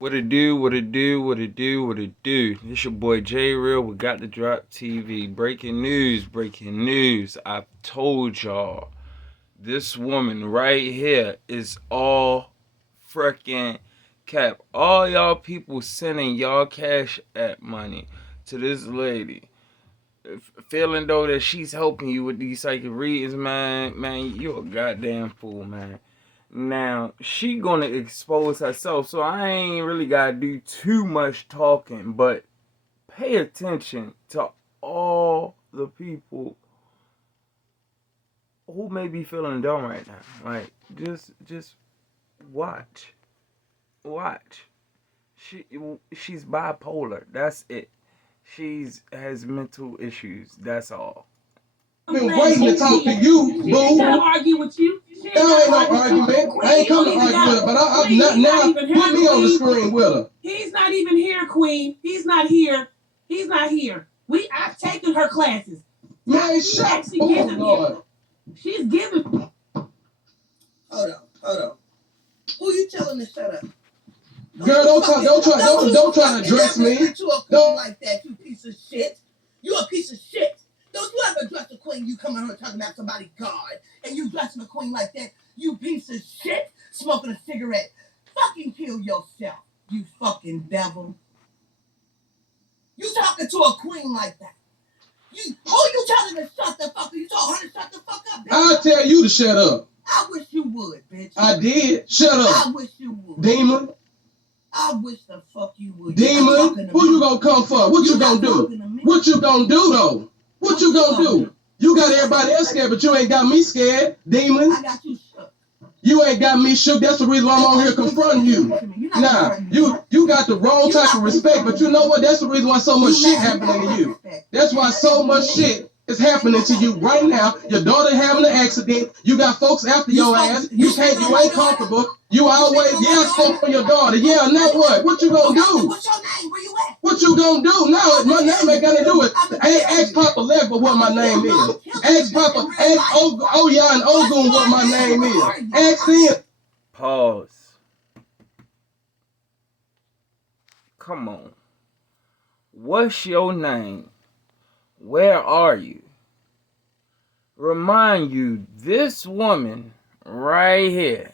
What it do, what it do, what it do, what it do. This your boy J Real. We got the drop TV. Breaking news, breaking news. I told y'all this woman right here is all freaking cap. All y'all people sending y'all cash app money to this lady. Feeling though that she's helping you with these psychic readings, man, you a goddamn fool, man. Now, she gonna expose herself, so I ain't really gotta do too much talking, but pay attention to all the people who may be feeling dumb right now. Like, just watch. Watch. She's bipolar. That's it. She's has mental issues. That's all. I've been waiting to talk to you, boo. She ain't gonna argue with you. There ain't no argument. I ain't come to argue with her, but I'm not now. Put me on the screen with her. He's not even here, Queen. He's not here. He's not here. I've taken her classes. Man, shut up. Oh, Lord. She's giving. Hold on. Who you telling to shut up? Girl, don't try to address me. Don't like that, you piece of shit. You a piece of shit. Don't you ever dress a queen, you come on here talking about somebody God, and you dressing a queen like that, you piece of shit, smoking a cigarette. Fucking kill yourself, you fucking devil. You talking to a queen like that. Who you telling to shut the fuck up? You told her to shut the fuck up, bitch. I'll tell you to shut up. I wish you would, bitch. I did. Shut up. I wish you would. Demon. I wish the fuck you would. Demon, who you gonna come for? What you gonna do? What you gonna do though? What you gonna do? You got everybody else scared, but you ain't got me scared, Demon. I got you shook. You ain't got me shook. That's the reason why I'm on here confronting you. Nah, you got the wrong type of respect, but you know what? That's the reason why so much shit happening to you. That's why so much shit is happening to you right now. Your daughter having an accident. You got folks after your ass. You ain't comfortable. You always, spoke for your daughter. Yeah, now what? What you gonna do? What's your name? Where you at? What you gonna do? No, my name ain't gonna do it. Ask Papa Legba what my name is. Ask Oya and Ogun what my name is. Ask them. Pause. Come on. What's your name? Where are you? Remind you, this woman right here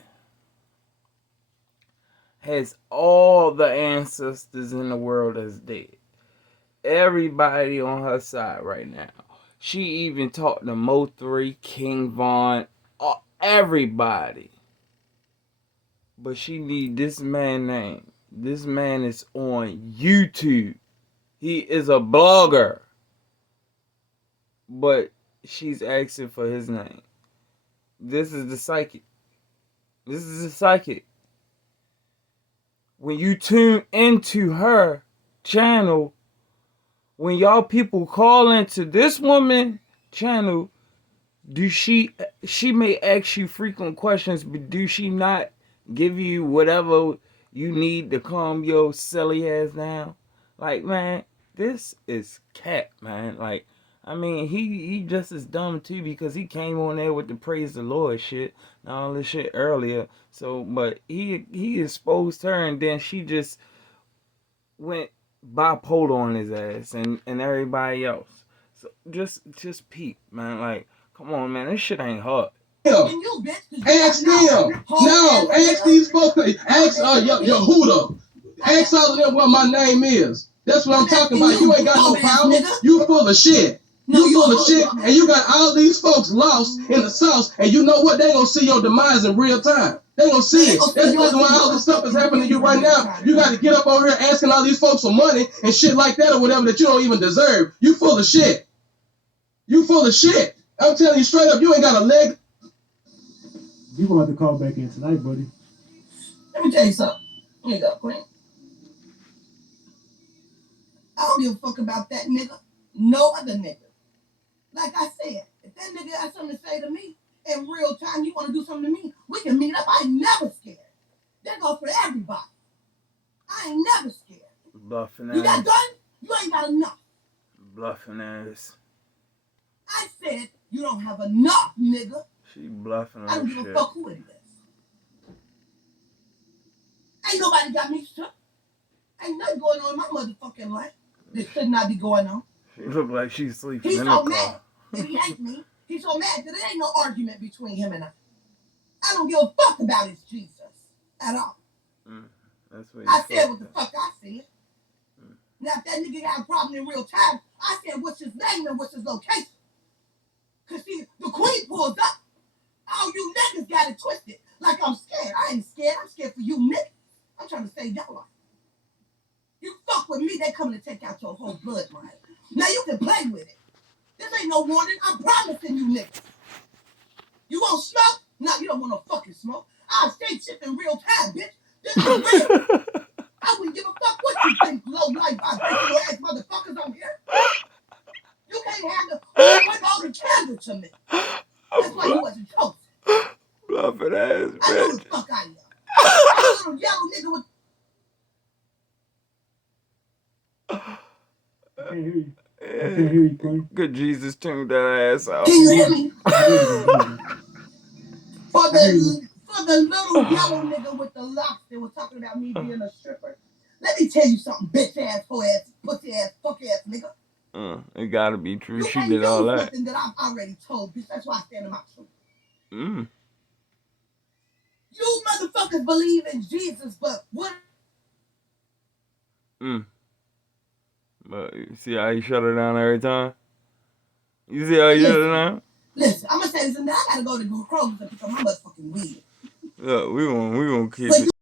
has all the ancestors in the world as dead. Everybody on her side right now. She even talked to Mo3, King Von, everybody. But she need this man name. This man is on YouTube. He is a blogger. But she's asking for his name. This is the psychic. This is the psychic. When you tune into her channel, when y'all people call into this woman channel, she may ask you frequent questions, but do she not give you whatever you need to calm your silly ass down? Like, man, this is cat, man. Like, I mean, he just as dumb too, because he came on there with the praise the Lord shit and all this shit earlier. So, but he exposed her, and then she just went bipolar on his ass and everybody else. So just peep, man. Like, come on, man, this shit ain't hard. Ask them. No, ask these folks. Ask your Huda. Ask all of them what my name is. That's what I'm talking about. You ain't got no power. You full of shit. You full of shit, and you got all these folks lost in the sauce, and you know what? They gonna see your demise in real time. They gonna see it. That's the reason why all this stuff is happening to you right now. You got to get up over here asking all these folks for money and shit like that or whatever that you don't even deserve. You full of shit. You full of shit. I'm telling you straight up, you ain't got a leg. You gonna have to call back in tonight, buddy. Let me tell you something. Here you go, Queen. I don't give a fuck about that nigga. No other nigga. Like I said, if that nigga has something to say to me in real time, you want to do something to me, we can meet up. I ain't never scared. That goes for everybody. I ain't never scared. Bluffing ass. You got gun? You ain't got enough. Bluffing ass. I said you don't have enough, nigga. She bluffing. I don't give a fuck who it is. Ain't nobody got me shook. nothing going on in my motherfucking life. This should not be going on. She look like she's sleeping He's in so the mad car. that he hates me. He's so mad that there ain't no argument between him and I. I don't give a fuck about his Jesus at all. That's what I said what the fuck I said. Now, if that nigga got a problem in real time, I said, what's his name and what's his location? Because, see, the queen pulls up. All you niggas got it twisted. Like I'm scared. I ain't scared. I'm scared for you niggas. I'm trying to save y'all life. You fuck with me, they coming to take out your whole bloodline. Now, you can play with it. This ain't no warning. I'm promising you niggas. You want smoke? No, you don't want no fucking smoke. I'll say shit in real time, bitch. This is real. I wouldn't give a fuck what you think, low life vibrational ass motherfuckers on here. You can't handle one older candle to me. That's why you wasn't chosen. Bluffing ass bitch. I know the fuck I am. I'm a little yellow nigga with. I can't hear you. I can't hear you, Queen. Good Jesus tuned that ass out. Can you hear me? For I hear you. the little yellow nigga with the locks that was talking about me being a stripper. Let me tell you something, bitch ass, hoe ass, pussy ass, fuck ass nigga. It gotta be true. You She can't did do all that. something that I've already told, bitch. That's why I stand in my truth. You motherfuckers believe in Jesus, but what? But you see how he shut her down every time? You see how he shut her down? Listen, I'm gonna say this, and I gotta go to Kroger's and pick up my motherfucking weed. Look, we gonna keep it.